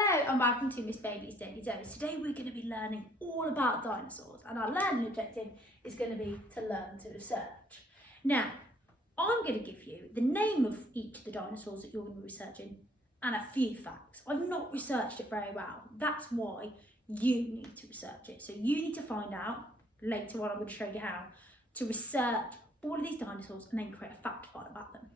Hello and welcome to Miss Baby's Daily Dose. Today we're going to be learning all about dinosaurs, and our learning objective is going to be to learn to research. Now, I'm going to give you the name of each of the dinosaurs that you're going to be researching and a few facts. I've not researched it very well. That's why you need to research it. So you need to find out, later on I'm going to show you how, to research all of these dinosaurs and then create a fact file about them.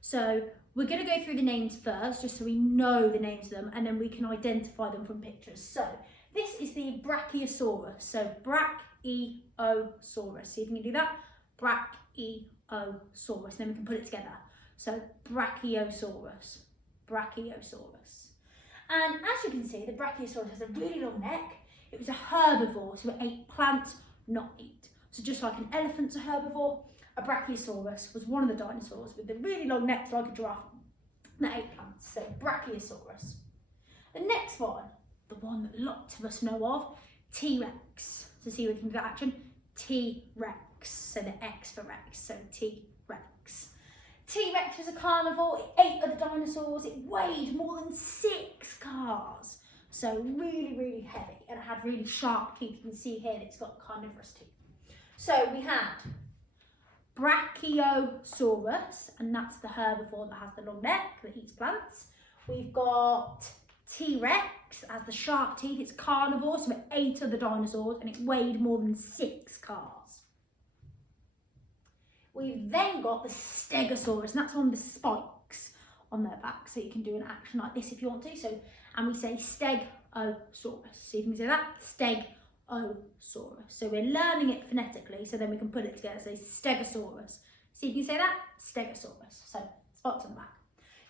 So we're going to go through the names first, just so we know the names of them, and then we can identify them from pictures. So this is the Brachiosaurus. So Brachiosaurus. See if you can do that. Brachiosaurus. Then we can put it together. So Brachiosaurus. Brachiosaurus. And as you can see, the Brachiosaurus has a really long neck. It was a herbivore, so it ate plants, not meat. So just like an elephant's a herbivore, a Brachiosaurus was one of the dinosaurs with a really long neck like a giraffe that ate plants, so Brachiosaurus. The next one, the one that lots of us know of, T-Rex. So see if we can do that action, T-Rex, so the X for Rex, so T-Rex. T-Rex was a carnivore, it ate other dinosaurs, it weighed more than 6 cars. So really, really heavy, and it had really sharp teeth. You can see here that it's got carnivorous teeth. So we had Brachiosaurus, and that's the herbivore that has the long neck that eats plants. We've got T-Rex as the sharp teeth. It's carnivore, so it ate other dinosaurs and it weighed more than 6 cars. We've then got the Stegosaurus, and that's on the spikes on their back, so you can do an action like this if you want to. So, and we say Stegosaurus. See if you can say that, Stegosaurus. So we're learning it phonetically, so then we can put it together. So Stegosaurus. See if you can say that, Stegosaurus. So spots on the back.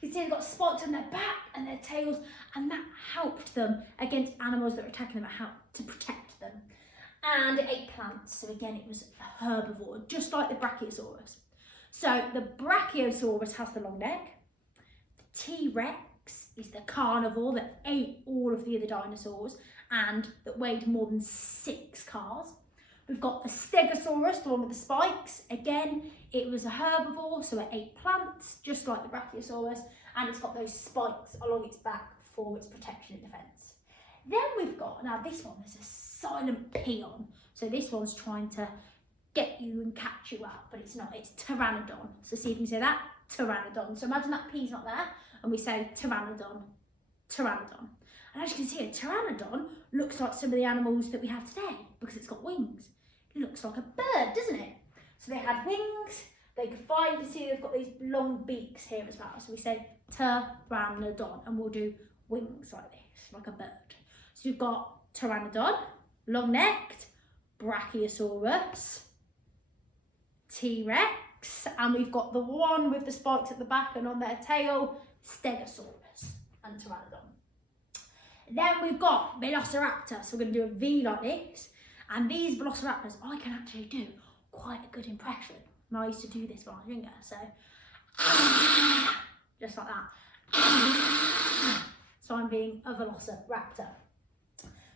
You can see they've got spots on their back and their tails, and that helped them against animals that were attacking them. It helped to protect them. And it ate plants, so again it was a herbivore, just like the Brachiosaurus. So the Brachiosaurus has the long neck. The T-Rex is the carnivore that ate all of the other dinosaurs and that weighed more than 6 cars. We've got the Stegosaurus, the one with the spikes. Again, it was a herbivore, so it ate plants, just like the Brachiosaurus, and it's got those spikes along its back for its protection and defence. Then we've got, now this one is a silent P on, so this one's trying to get you and catch you out, but it's not, it's Pteranodon. So see if you can say that, Pteranodon. So imagine that P's not there, and we say Pteranodon, Pteranodon. And as you can see, a Pteranodon looks like some of the animals that we have today because it's got wings. It looks like a bird, doesn't it? So they had wings, they could fly. You can see they've got these long beaks here as well. So we say Pteranodon, and we'll do wings like this, like a bird. So we've got Pteranodon, long-necked, Brachiosaurus, T-Rex, and we've got the one with the spikes at the back and on their tail, Stegosaurus and Pteranodon. Then we've got Velociraptor, so we're going to do a V like this, and these Velociraptors, I can actually do quite a good impression, and I used to do this when I was younger, so just like that. So I'm being a Velociraptor.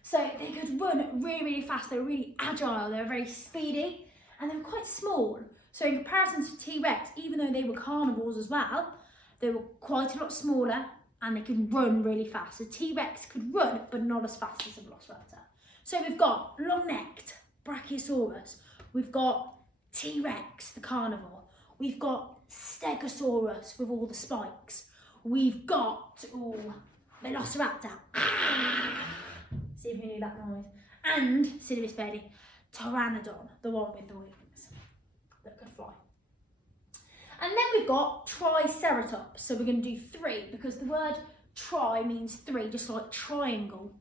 So they could run really, really fast, they were really agile, they were very speedy, and they were quite small. So in comparison to T-Rex, even though they were carnivores as well, they were quite a lot smaller, and they could run really fast. So T-Rex could run, but not as fast as a Velociraptor. So we've got long-necked Brachiosaurus. We've got T-Rex, the carnivore. We've got Stegosaurus with all the spikes. We've got Velociraptor. See if you can do that noise. And, silly Miss Bailey, Pteranodon, the one with the wings that could fly. And then we've got Triceratops. So we're going to do 3 because the word tri means 3, just like triangle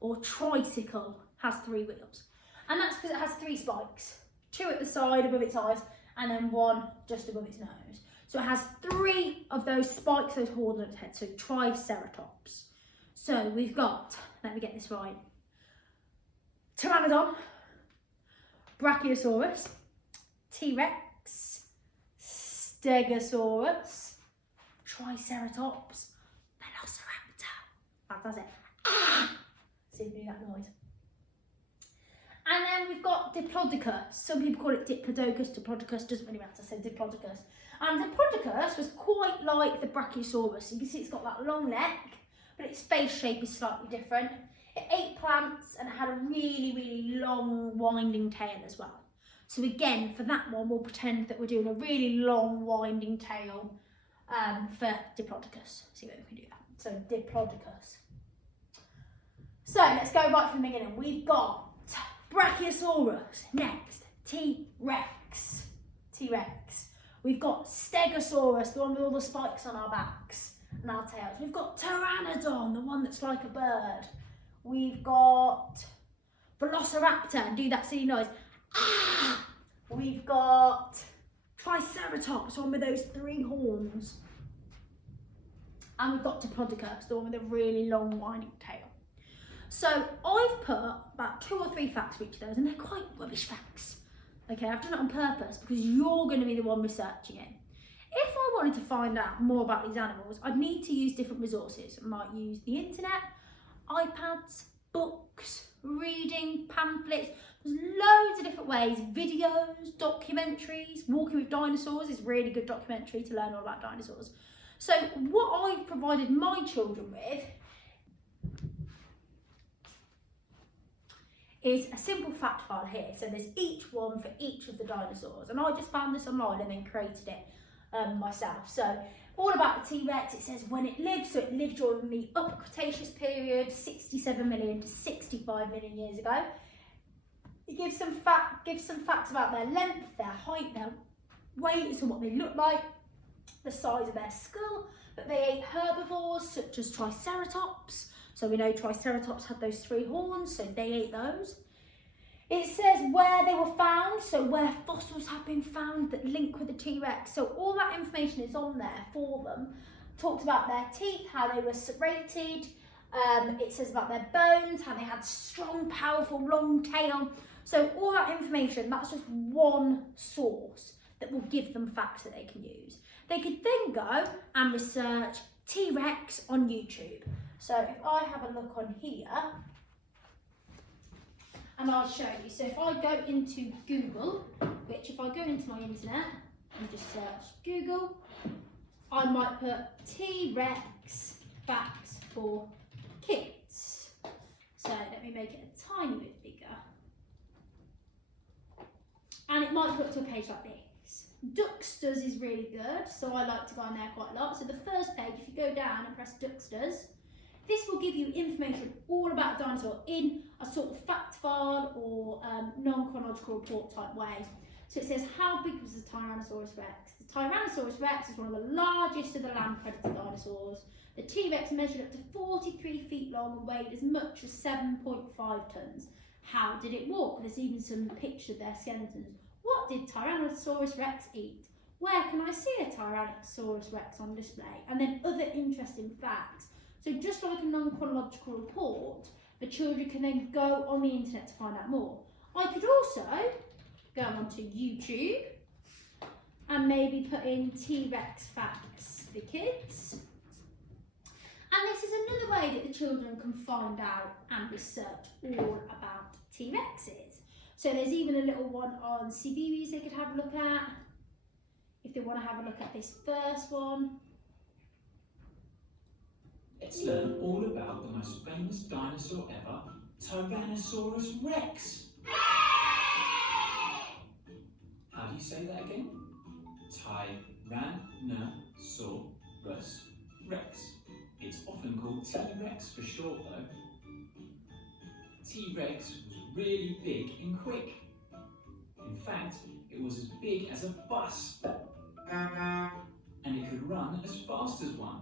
or tricycle has 3 wheels. And that's because it has 3 spikes, 2 at the side above its eyes and then 1 just above its nose. So it has 3 of those spikes, those horns on its head, so Triceratops. So we've got, let me get this right, Pteranodon, Brachiosaurus, T-Rex, Stegosaurus, Triceratops, Velociraptor. That's it. See if you do that noise. And then we've got Diplodocus. Some people call it Diplodocus, Diplodocus, doesn't really matter, so Diplodocus. And Diplodocus was quite like the Brachiosaurus. You can see it's got that long neck, but its face shape is slightly different. It ate plants and it had a really, really long winding tail as well. So again, for that one, we'll pretend that we're doing a really long winding tail for Diplodocus. See whether we can do that. So Diplodocus. So let's go right from the beginning. We've got Brachiosaurus, next T-Rex. We've got Stegosaurus, the one with all the spikes on our backs and our tails. We've got Pteranodon, the one that's like a bird. We've got Velociraptor, and do that silly noise. Ah! We've got Triceratops, one with those 3 horns. And we've got Diplodocus, the one with a really long winding tail. So I've put about 2 or 3 facts for each of those, and they're quite rubbish facts. Okay, I've done it on purpose because you're going to be the one researching it. If I wanted to find out more about these animals, I'd need to use different resources. I might use the internet, iPads, books, reading, pamphlets. There's loads of different ways, videos, documentaries. Walking with Dinosaurs is a really good documentary to learn all about dinosaurs. So what I've provided my children with is a simple fact file here. So there's each one for each of the dinosaurs, and I just found this online and then created it myself. So all about the T-Rex, it says when it lived, so it lived during the Upper Cretaceous period, 67 million to 65 million years ago. It gives some facts about their length, their height, their weight, so what they look like, the size of their skull, but they ate herbivores such as Triceratops. So we know Triceratops had those 3 horns, so they ate those. It says where they were found, so where fossils have been found that link with the T-Rex. So all that information is on there for them. Talked about their teeth, how they were serrated. It says about their bones, how they had strong, powerful, long tail. So all that information, that's just one source that will give them facts that they can use. They could then go and research T-Rex on YouTube. So if I have a look on here, and I'll show you. So if I go into Google, which if I go into my internet and just search Google, I might put T-Rex facts for kids. So let me make it a tiny bit bigger. And it might go up to a page like this. Ducksters is really good, so I like to go on there quite a lot. So the first page, if you go down and press Ducksters, this will give you information all about a dinosaur in a sort of fact file or non-chronological report type way. So it says, how big was the Tyrannosaurus Rex? The Tyrannosaurus Rex is one of the largest of the land predator dinosaurs. The T-Rex measured up to 43 feet long and weighed as much as 7.5 tons. How did it walk? There's even some pictures of their skeletons. What did Tyrannosaurus Rex eat? Where can I see a Tyrannosaurus Rex on display? And then other interesting facts. So just like a non-chronological report, the children can then go on the internet to find out more. I could also go onto YouTube and maybe put in T-Rex facts for kids. And this is another way that the children can find out and research all about T-Rexes. So there's even a little one on CBeebies they could have a look at, if they want to have a look at this first one. Let's learn all about the most famous dinosaur ever, Tyrannosaurus Rex. How do you say that again? Tyrannosaurus Rex. It's often called T-Rex for short though. T-Rex was really big and quick. In fact, it was as big as a bus. And it could run as fast as one.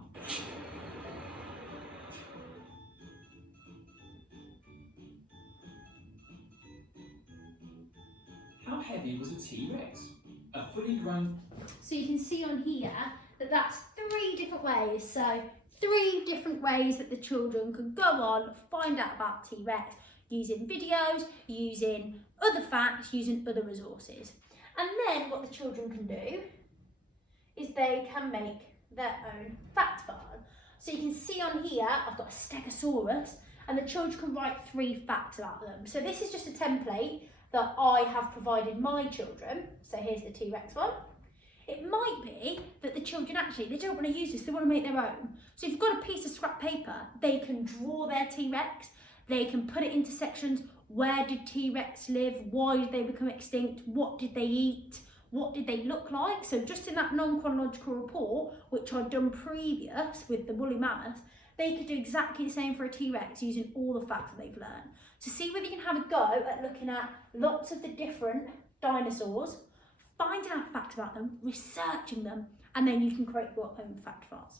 How heavy was a T-Rex? A fully grown... So you can see on here that that's 3 different ways. So 3 different ways that the children can go on, find out about T-Rex, using videos, using other facts, using other resources. And then what the children can do is they can make their own fact file. So you can see on here, I've got a Stegosaurus, and the children can write 3 facts about them. So this is just a template that I have provided my children. So here's the T-Rex one. It might be that the children actually, they don't want to use this, they want to make their own. So if you've got a piece of scrap paper, they can draw their T-Rex, they can put it into sections. Where did T-Rex live? Why did they become extinct? What did they eat? What did they look like? So just in that non-chronological report, which I'd done previous with the woolly mammoth, they could do exactly the same for a T-Rex using all the facts that they've learned. So see whether you can have a go at looking at lots of the different dinosaurs, finding out facts about them, researching them, and then you can create your own fact files.